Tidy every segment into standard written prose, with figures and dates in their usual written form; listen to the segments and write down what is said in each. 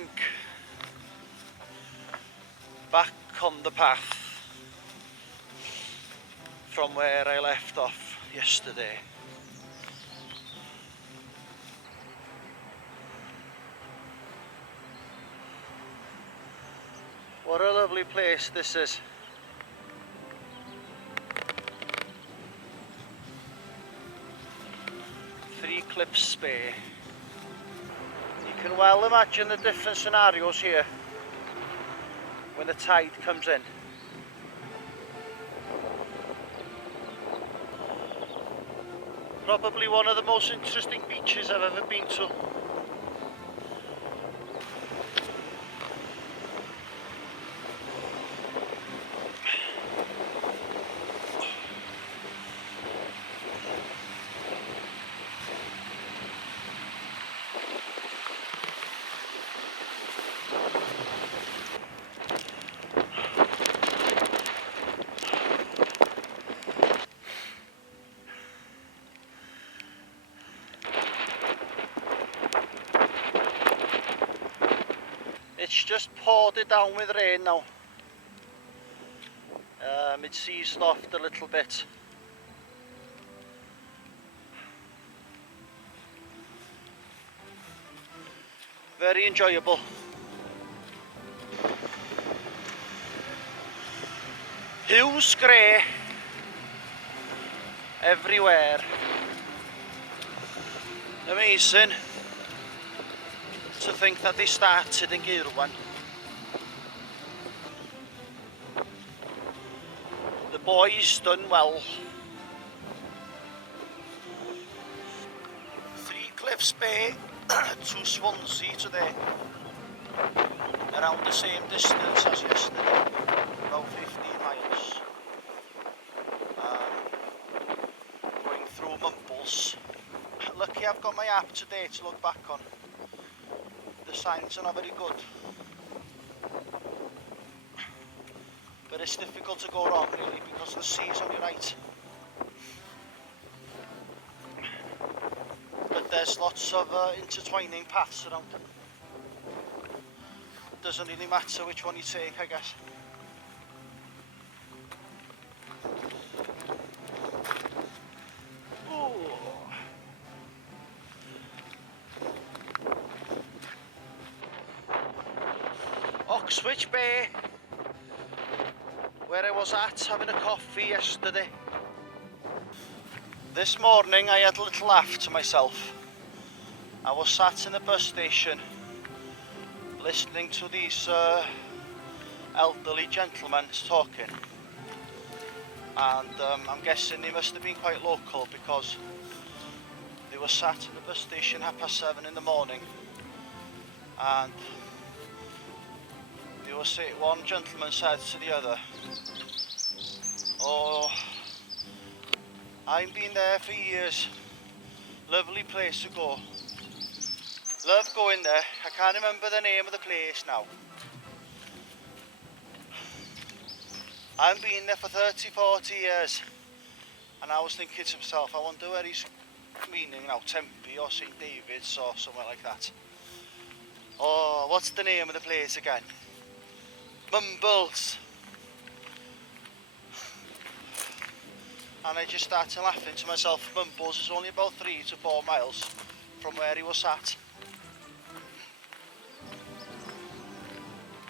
think back on the path from where I left off yesterday. What a lovely place this is. Three Cliffs Bay. You can well imagine the different scenarios here when the tide comes in. Probably one of the most interesting beaches I've ever been to. It's just poured it down with rain now. It ceased off a little bit. Very enjoyable. Huws grey everywhere. Amazing to think that they started in Gaerwen. The boys done well. Three Cliffs Bay to Swansea today. Around the same distance as yesterday, about 15 miles. Going through Mumbles. Lucky I've got my app today to look back on. The signs are not very good, but it's difficult to go wrong really because the sea's on your right. But there's lots of intertwining paths around. Doesn't really matter which one you take, I guess. Oxwich Bay, where I was at having a coffee yesterday. This morning I had a little laugh to myself. I was sat in the bus station listening to these elderly gentlemen talking, and I'm guessing they must have been quite local because they were sat in the bus station 7:30 in the morning, and one gentleman said to the other, "Oh, I've been there for years, lovely place to go, love going there, I can't remember the name of the place now. I've been there for 30-40 years." And I was thinking to myself, I wonder where he's meaning now, Tempe or St David's or somewhere like that. Oh, what's the name of the place again? Mumbles. And I just started laughing to myself. Mumbles is only about 3 to 4 miles from where he was sat.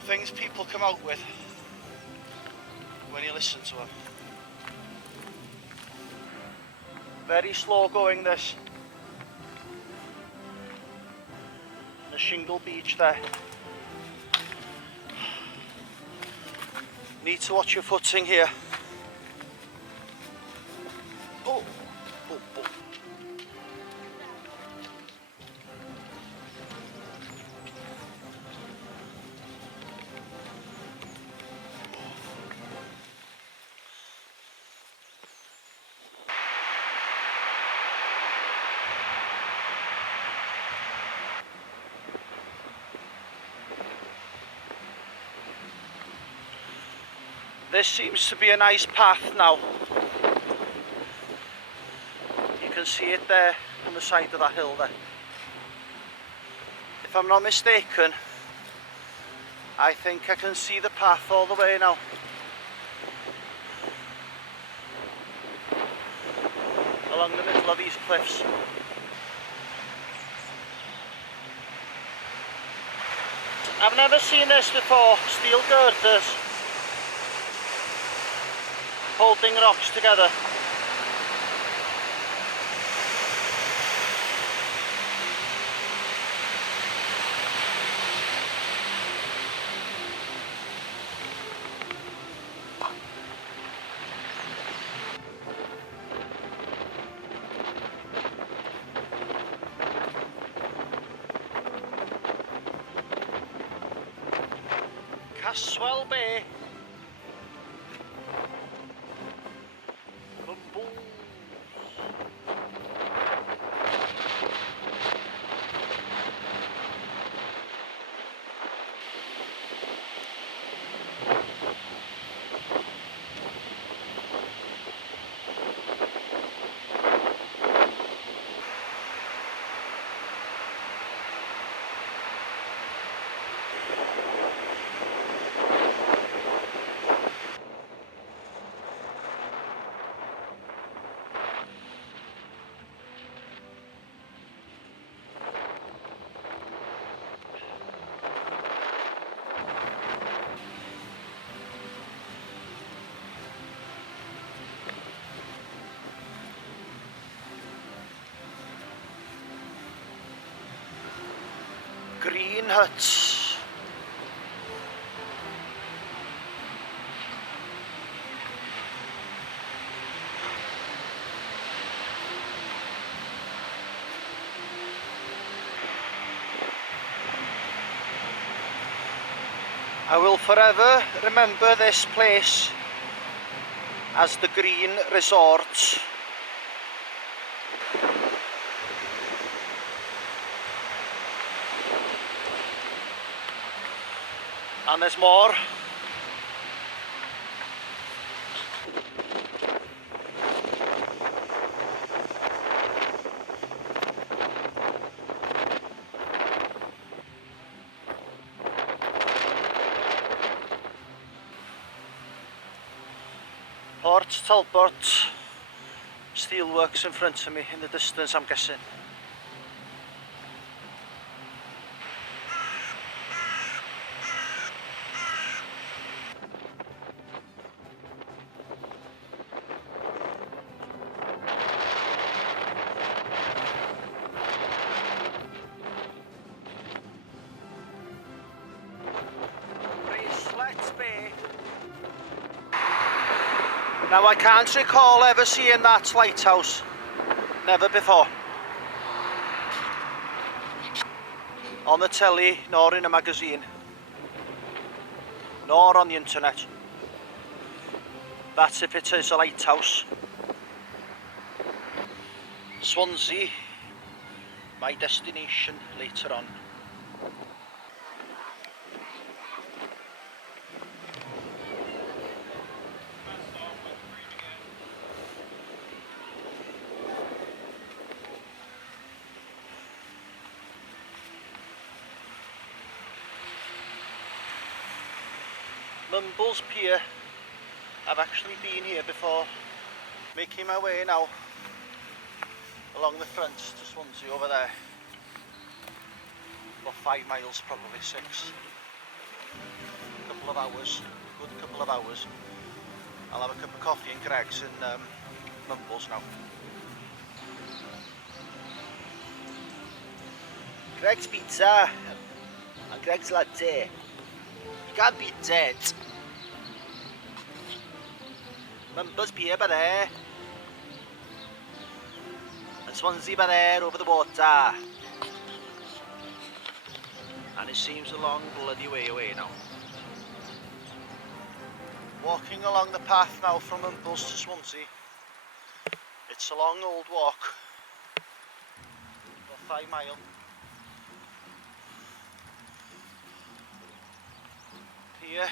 Things people come out with when you listen to them. Very slow going this. The shingle beach there. Need to watch your footing here. Oh, oh, oh. This seems to be a nice path now. You can see it there on the side of that hill there. If I'm not mistaken, I think I can see the path all the way now. Along the middle of these cliffs. I've never seen this before, steel girders holding rocks together. Caswell Bay. Mumbles. Green huts. I will forever remember this place as the Green Resort. And there's more. Port Talbot, steelworks in front of me in the distance, I'm guessing. Bracelets Bay. Now I can't recall ever seeing that lighthouse, never before. On the telly, nor in a magazine, nor on the internet. That's if it is a lighthouse. Swansea, my destination later on. Mumbles Pier. I've actually been here before. Making my way now along the front to Swansea over there. About 5 miles, probably 6. Couple of hours, good couple of hours. I'll have a cup of coffee in Greg's in Mumbles now. Greg's Pizza and Greg's Latte. You can't beat that. Mumbles Pier by there. And Swansea by there over the water. And it seems a long bloody way away now. Walking along the path now from Mumbles to Swansea. It's a long old walk. About 5 miles. Here,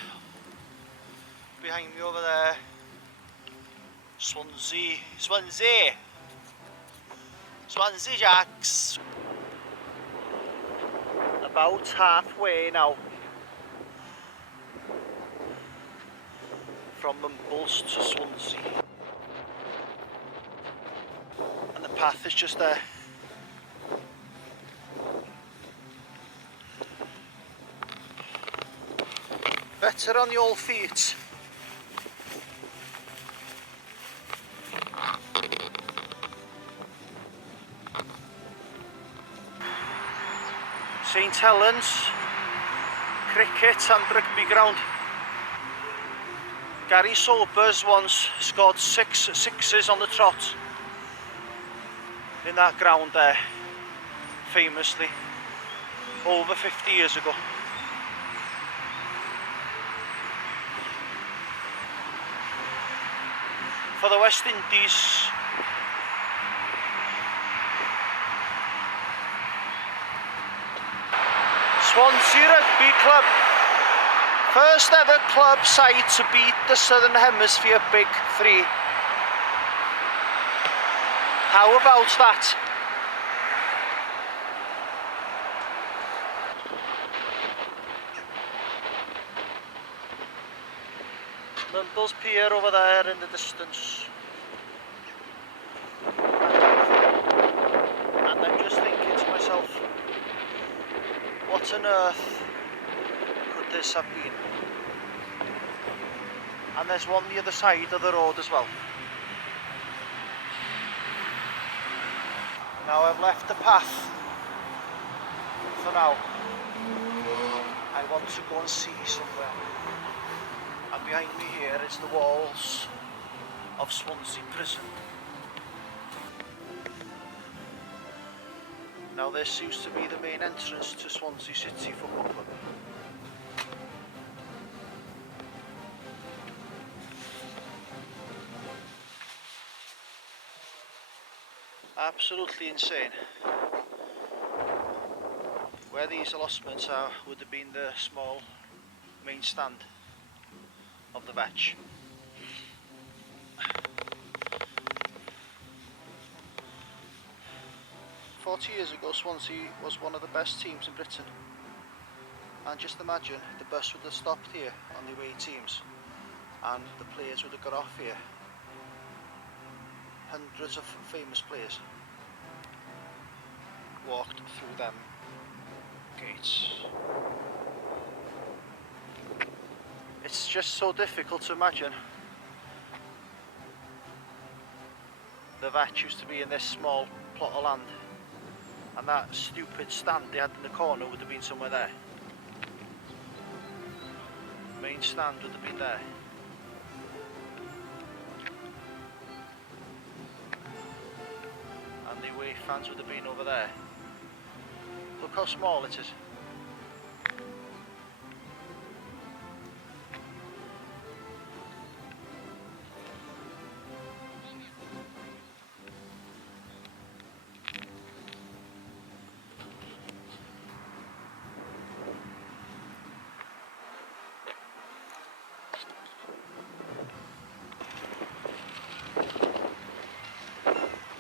behind me over there, Swansea Jacks. About halfway now from Mumbles to Swansea. And the path is just there. Better on the old feet. St Helens cricket and rugby ground. Gary Sobers once scored sixes on the trot in that ground there, famously, over 50 years ago. For the West Indies, Swansea Rugby Club, first ever club side to beat the Southern Hemisphere Big Three. How about that? Mumbles Pier over there in the distance. And I'm just thinking to myself, what on earth could this have been? And there's one the other side of the road as well. Now I've left the path for now. I want to go and see somewhere. And behind me here is the walls of Swansea Prison. Now this used to be the main entrance to Swansea City Football Club. Absolutely insane. Where these allotments are would have been the small main stand of the Vetch. Years ago, Swansea was one of the best teams in Britain, and just imagine the bus would have stopped here on the away teams and the players would have got off here. Hundreds of famous players walked through them gates. It's just so difficult to imagine. The Vetch used to be in this small plot of land, and that stupid stand they had in the corner would have been somewhere there. The main stand would have been there. And the away fans would have been over there. Look how small it is.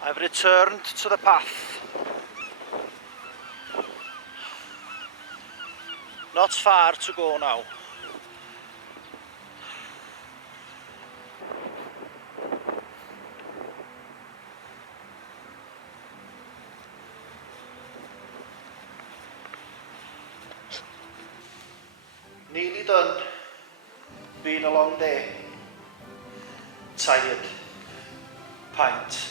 I've returned to the path. Not far to go now. Nearly done. Been a long day. Tired. Pint.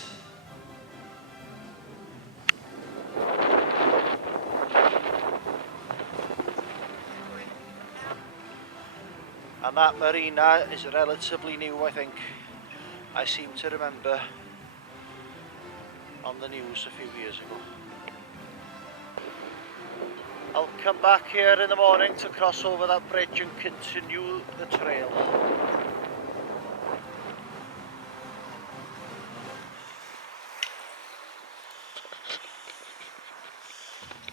And that marina is relatively new, I think. I seem to remember on the news a few years ago. I'll come back here in the morning to cross over that bridge and continue the trail.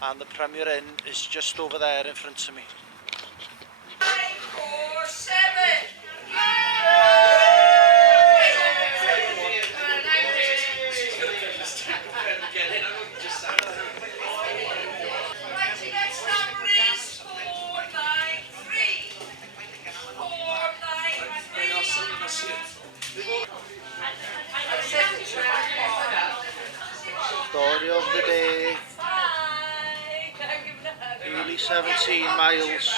And the Premier Inn is just over there in front of me. 947! Right, the next number is 493. 493. Story of the day. Nearly 17 miles.